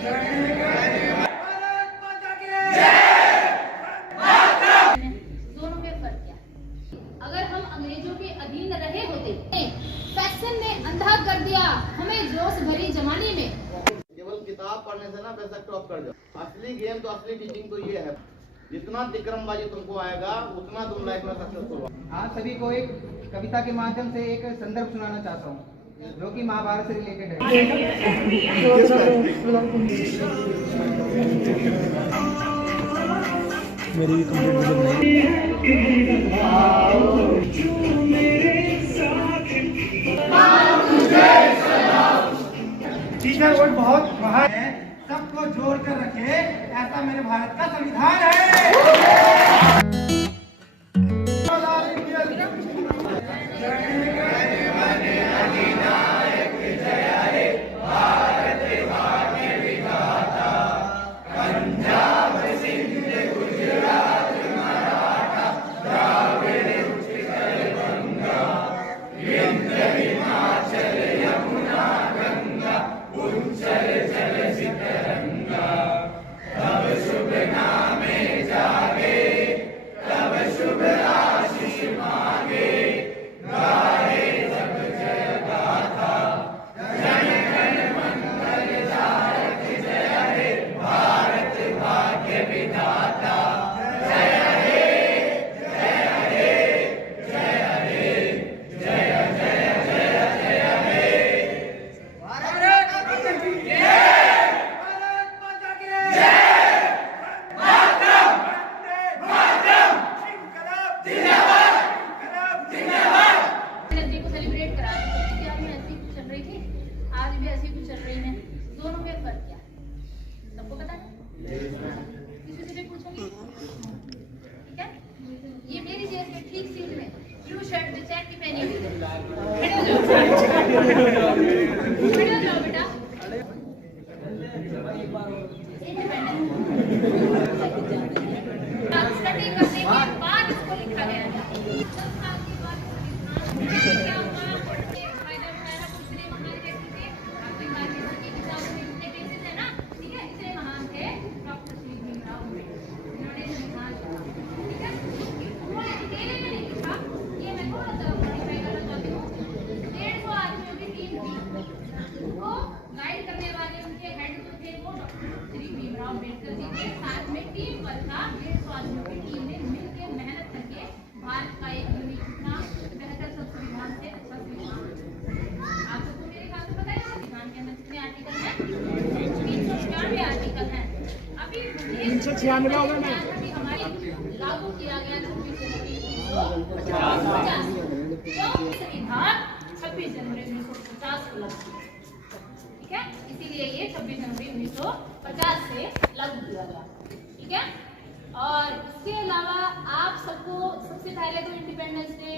दोनों में फर्क क्या? अगर हम अंग्रेजों के अधीन रहे होते, फैशन ने अंधा कर दिया हमें जोश भरी जमाने में। केवल किताब पढ़ने से ना पैसा टॉप कर जाओ। असली गेम तो असली टीचिंग तो ये है, जितना तिक्रमबाजी तुमको आएगा उतना तुम लाइफ में सक्सेसफुल हो। आप सभी को एक कविता के माध्यम से एक संदर्भ सुनाना चाहता हूँ जो कि महाभारत से रिलेटेड है। मेरी टीचर वर्ड बहुत महान है, सबको जोड़ कर रखे, ऐसा मेरे भारत का संविधान है। आज भी ऐसी कुछ चल रही है। दोनों में फर्क क्या? सबको पता है? किसी से भी पूछोगी? ठीक है? ये मेरी जेब में ठीक सीट में ब्लू शर्ट में चेक की पहनी हुई है। खड़े हो जाओ बेटा। स्टडी करने के बाद इसको लिखा गया है। अम्बेडकर जी के साथ में टीम वर्क था। 150 आदमियों की टीम ने मिलकर मेहनत करके भारत का एक इतना बेहतर संविधान से अच्छा संविधान। आप सबको मेरे ख्याल से पता है संविधान के अंदर कितने आर्टिकल हैं? 396 आर्टिकल हैं। अभी 396 हमारी लागू किया गया 26 जनवरी 1950। संविधान 26 जनवरी 1950 को लागू किया। ठीक है, इसीलिए ये 26 जनवरी 1950 से लागू किया गया। ठीक है, और इसके अलावा आप सबको सबसे पहले तो इंडिपेंडेंस डे,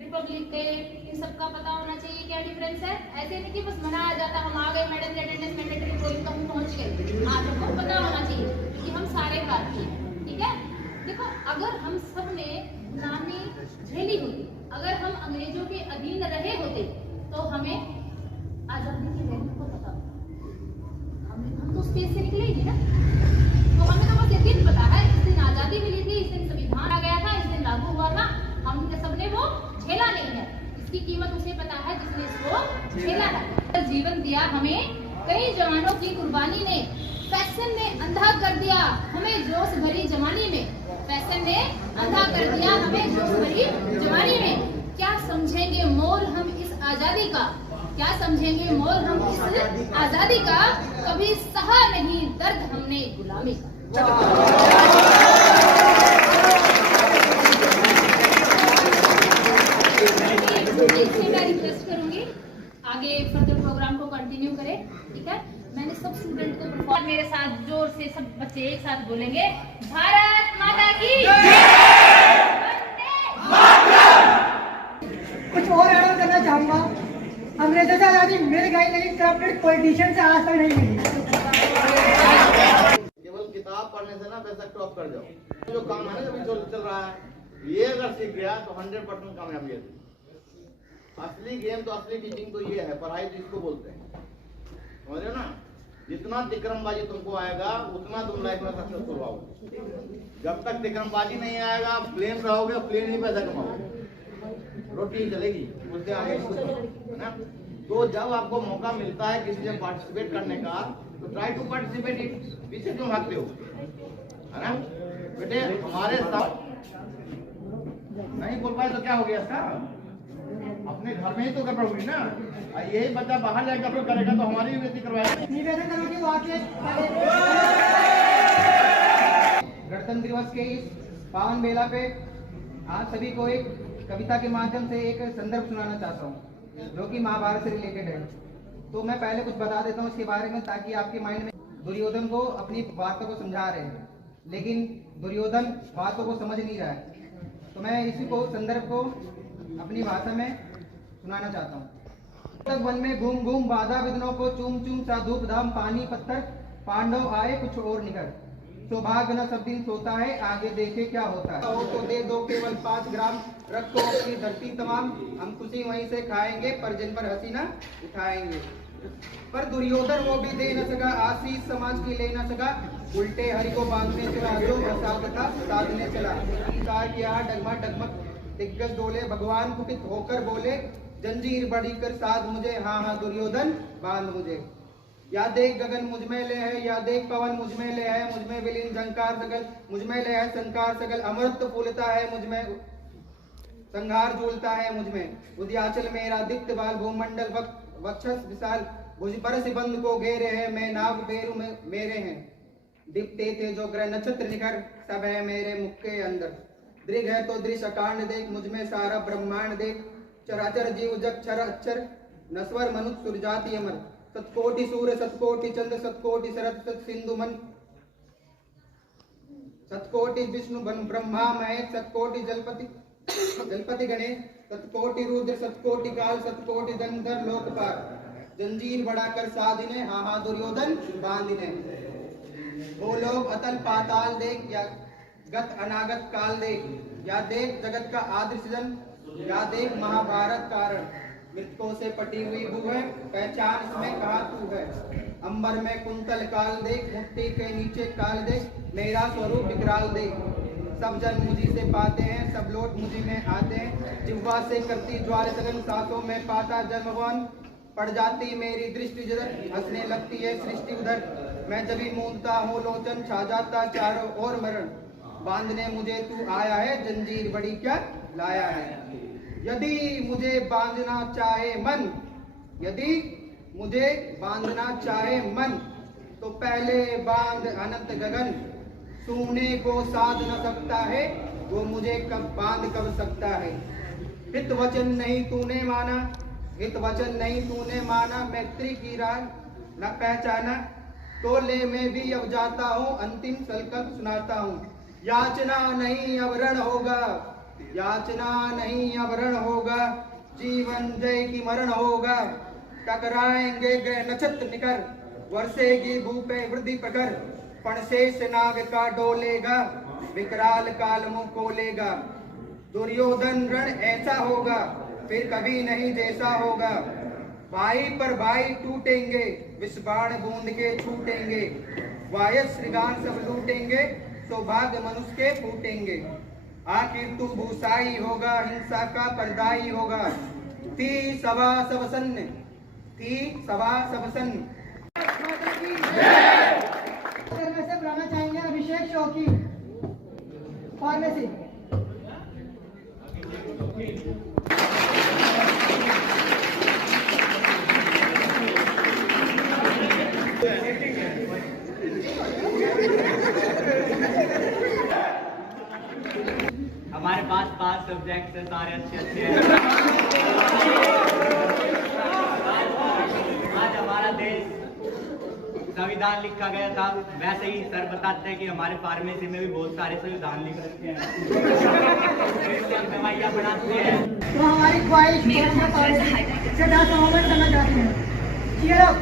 रिपब्लिक डे, इन सबका पता होना चाहिए क्या डिफरेंस है। ऐसे नहीं कि बस मनाया जाता हम आ गए मैडम की अटेंडेंस मैंडेटरी पोलिंग तो हम पहुंच गए। आप सबको पता होना चाहिए कि हम सारे भारतीय हैं। ठीक है, देखो अगर हम सब ने गुलामी झेली होती, अगर हम अंग्रेजों के अधीन रहे होते तो हमें आजादी की वैल्यू को पता होता। हम तो स्पेस से निकले ही नहीं ना, तो हमें तो बस एक दिन पता है इस दिन आजादी मिली थी, इस दिन संविधान आ गया था, इस दिन लागू हुआ था। हमने सबने वो झेला नहीं है, इसकी कीमत उसे पता है जिसने इसको झेला है। जीवन दिया हमें कई जवानों की कुर्बानी ने, फैशन ने अंधा कर दिया हमें जोश भरी जवानी में। फैशन ने अंधा कर दिया हमें जोश भरी जवानी में। क्या समझेंगे मोल हम इस आजादी का, क्या समझेंगे मोल हम इस आजादी का, कभी सहा नहीं दर्द हमने गुलामी का। मैं रिक्वेस्ट करूंगी आगे फर्दर प्रोग्राम को कंटिन्यू करें। ठीक है, मैंने सब स्टूडेंट को परफॉर्म मेरे साथ जोर से सब बच्चे एक साथ बोलेंगे, भारत माता की कुछ और ऐड करना चाहूंगा। अंग्रेजों से आजादी मिल गई लेकिन करप्टेड पॉलिटिशियन से आज तक नहीं मिली। केवल किताब पढ़ने से ना पैसा टॉप कर जाओ। जो काम है ना अभी चल रहा है, ये अगर सीख गया तो 100% कामयाबी है। असली गेम तो असली टीचिंग तो ये है, पढ़ाई तो इसको बोलते हैं, समझ रहे हो ना। जितना जितना तिक्रमबाजी तुमको आएगा उतना तुम लाइफ में सक्सेसफुल होगे। जब तक तिक्रमबाजी नहीं आएगा, प्लेन रहोगे, प्लेन ही पैसा कमाओगे, रोटी चलेगी, उससे आगे कुछ नहीं, है ना। तो जब आपको मौका मिलता है किसी से पार्टिसिपेट करने का, तो ट्राई टू पार्टिसिपेट इट। पीछे क्यों भागते हो, है ना बेटे। हमारे साथ नहीं बोल पाए तो क्या हो गया इसका, अपने घर में ही तो गड़बड़ हुई ना। यही बच्चा बाहर जाकर गड़बड़ करेगा तो हमारी भी बेइज्जती करवाएगा। निवेदन करो कि वाक्य गणतंत्र दिवस के इस पावन बेला पे आप सभी को एक कविता के माध्यम से एक संदर्भ सुनाना चाहता हूँ जो कि महाभारत से रिलेटेड है। तो मैं पहले कुछ बता देता हूँ इसके बारे में, ताकि आपके माइंड में दुर्योधन को अपनी बातों को समझा रहे हैं, लेकिन दुर्योधन बातों को समझ नहीं रहा है। तो मैं इसी को संदर्भ को अपनी भाषा में सुनाना चाहता हूँ। तक वन में घूम घूम बाधा विघ्नों को चूम चूम सा धूप धाम पानी पत्थर, पांडव आए कुछ और निकल, सौभाग्य न सब दिन सोता है, आगे देखे क्या होता है। हो तो दे दो केवल 5 ग्राम, रखो अपनी धरती तमाम, हम खुशी वहीं से खाएंगे, पर जिन पर हंसी न उठाएंगे। पर दुर्योधन वो भी दे न सका, आशीष समाज की ले न सका, उल्टे हरि को बांधने चला, जो असाध था साधने चला। किया डगमग डगमग दिग्गज डोले, भगवान कुपित होकर बोले, जंजीर बड़ी कर साध मुझे, हाँ हाँ दुर्योधन बांध मुझे। या देख गगन मुझ में ले है, या देख पवन मुझ में ले है, मुझ में विलीन झंकार सगल, मुझ में ले है संकार सगल, अमृत फूलता है मुझ में, संहार झूलता है मुझ में। उद्याचल मेरा दीप्त बाल, भूमंडल वक्षस विशाल, भुज पर सिबंध को घेरे है, मैं नाग पेरु में मेरे हैं। दीप्ते थे जो ग्रह नक्षत्र निखर, सब है मेरे मुख के अंदर। दृग है तो दृश्य अकांड देख, मुझ में सारा ब्रह्मांड देख, चराचर जीव जग क्षर अक्षर, नस्वर मनुष्य सुरजाति अमर, सतकोटि सूर्य सतकोटि चंद्र सतकोटि शरद सत सिंधु मन, सतकोटि विष्णु ब्रह्मा महेश, सतकोटि जलपति गणेश, सतकोटि रुद्र सतकोटि काल, सतकोटि गंधर्व लोकपाल, जंजीर बढ़ाकर साधिने, हाँ हाँ दुर्योधन बांधिने। वो लोग अतल पाताल देख, या गत अनागत काल देख, या देख जगत का आदि सृजन, या देख महाभारत कारण, मृतकों से पटी हुई भू है, पहचान इसमें कहा तू है। अंबर में कुंतल काल देख, मुट्ठी के नीचे काल देख, मेरा स्वरूप विकराल देख। सब जन मुझी से पाते हैं, सब लोट मुझी में आते हैं, जिह्वा से करती ज्वार सघन, सांसों में पाता जन्मवन, पड़ जाती मेरी दृष्टि जिधर, हंसने लगती है सृष्टि उधर, मैं जब मूंदता हूँ लोचन, छा जाता चारों ओर मरण, बांधने मुझे तू आया है, जंजीर बड़ी क्या लाया है। यदि मुझे बांधना चाहे मन, यदि मुझे बांधना चाहे मन, तो पहले बांध अनंत गगन, सूने को साध न सकता है, वो मुझे कब बांध कब सकता है। हित वचन नहीं तूने माना, हित वचन नहीं तूने माना, मैत्री की राह न पहचाना, तो ले मैं भी अब जाता हूँ, अंतिम संकल्प सुनाता हूँ। याचना नहीं अब रण होगा, याचना नहीं अब रण होगा, जीवन जय की मरण होगा, टकराएंगे ग्रह नक्षत्र निकर, वर्षेगी भू पे वृद्धि प्रकर, पण शेष नाग का डोलेगा, विकराल काल मुंह खोलेगा। दुर्योधन रण ऐसा होगा, फिर कभी नहीं जैसा होगा, भाई पर भाई टूटेंगे, विष बाण बूंद के छूटेंगे, वायस श्रीगान सब लूटेंगे, सौभाग्य मनुष्य के फूटेंगे। आखिर तू भूसाई होगा, हिंसा का पर्दाई होगा, थी सभा सब सन्न, थी सभा सब सन्न। से बुलाना चाहेंगे अभिषेक शौकी, फार्मेसी। हमारे पास 5 सब्जेक्ट है, सारे अच्छे हैं। आज हमारा देश संविधान लिखा गया था, वैसे ही सर बताते हैं कि हमारे फार्मेसी में भी बहुत सारे संविधान लिख रखे हैं, दवाइयाँ बनाते हैं। तो हमारी ख्वाहिश से 10 मोमेंट करना चाहते हैं। Cheer up!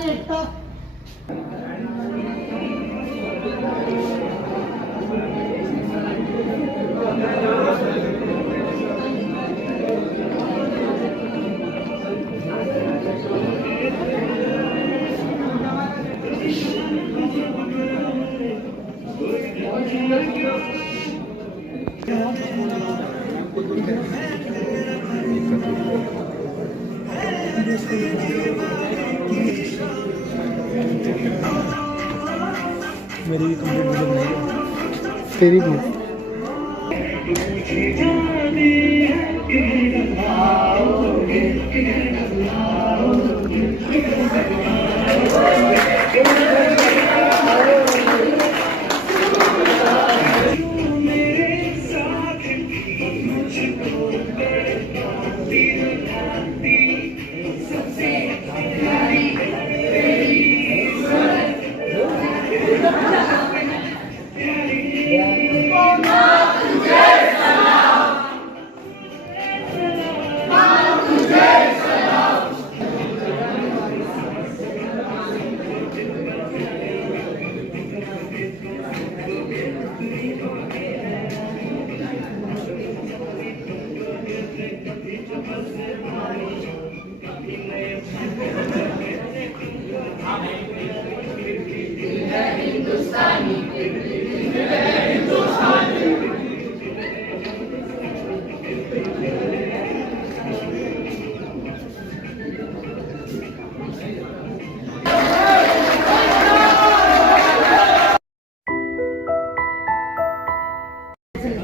हमारी एकता। मेरी भी कंप्लीट वीडियो बनाई तेरी भी।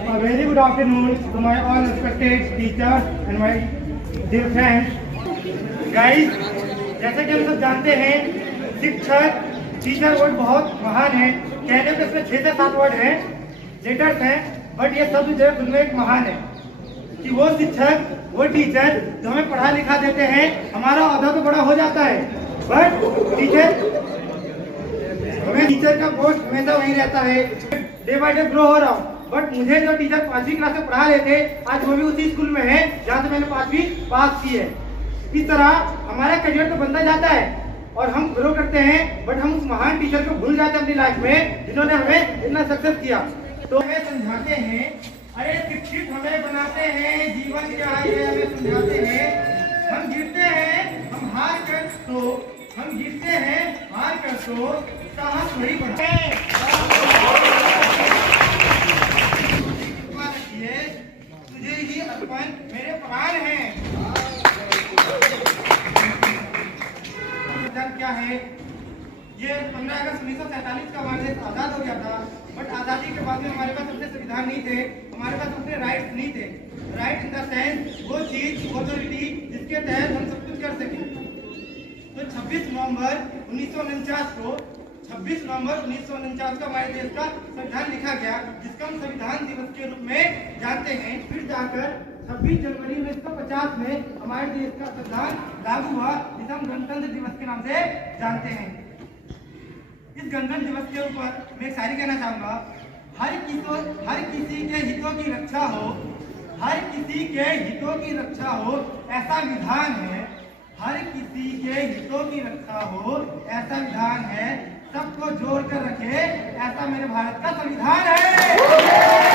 A very good afternoon to my all respected teachers and my dear friends. Guys, जैसे कि हम सब जानते हैं, शिक्षक टीचर वर्ड बहुत महान है। कहने पे इसमें 6 से 7 वर्ड हैं, लेटर्स हैं, बट ये सब जो है खुद में एक महान है कि वो शिक्षक, वो टीचर जो हमें पढ़ा लिखा देते हैं, हमारा औहदा तो बड़ा हो जाता है, बट टीचर का पोस्ट हमेशा वही रहता है। डे बाय डे ग्रो हो रहा हूँ, बट मुझे जो टीचर 5वीं क्लास में पढ़ा रहे थे, आज वो भी उसी स्कूल में है जहाँ से मैंने 5वीं पास की है। इस तरह हमारा करियर तो बनता जाता है और हम ग्रो करते हैं, बट हम उस महान टीचर को भूल जाते हैं अपनी लाइफ में, जिन्होंने हमें इतना सक्सेस किया। तो हमें समझाते हैं, अरे शिक्षित हमें बनाते हैं, जीवन क्या है हमें समझाते हैं। हम जीतते हैं, हम हार कर तो, हम जीतते हैं, हार कर तो साहस वही बढ़ते तुझे ही अर्पण मेरे प्राण हैं। क्या है ये 15 अगस्त 1947 का हमारे देश आजाद हो गया था, बट आजादी के बाद में हमारे पास अपने संविधान नहीं थे, हमारे पास अपने राइट्स नहीं थे। राइट इन द सेंस वो चीज, ऑथोरिटी जिसके तहत हम सब कुछ कर सके। तो 26 नवंबर 1949 को 26 नवंबर 1949 का हमारे देश का संविधान लिखा गया, जिसका हम संविधान दिवस के रूप में जानते हैं। फिर जाकर 26 जनवरी 1950 में हमारे देश का संविधान लागू हुआ, जिसे हम गणतंत्र दिवस के नाम से जानते हैं। इस गणतंत्र दिवस के ऊपर मैं एक शायरी कहना चाहूंगा। हर किसी के हितों की रक्षा हो, हर किसी के हितों की रक्षा हो, ऐसा विधान है। हर किसी के हितों की रक्षा हो, ऐसा विधान है। सबको जोड़ कर रखे, ऐसा मेरे भारत का संविधान है।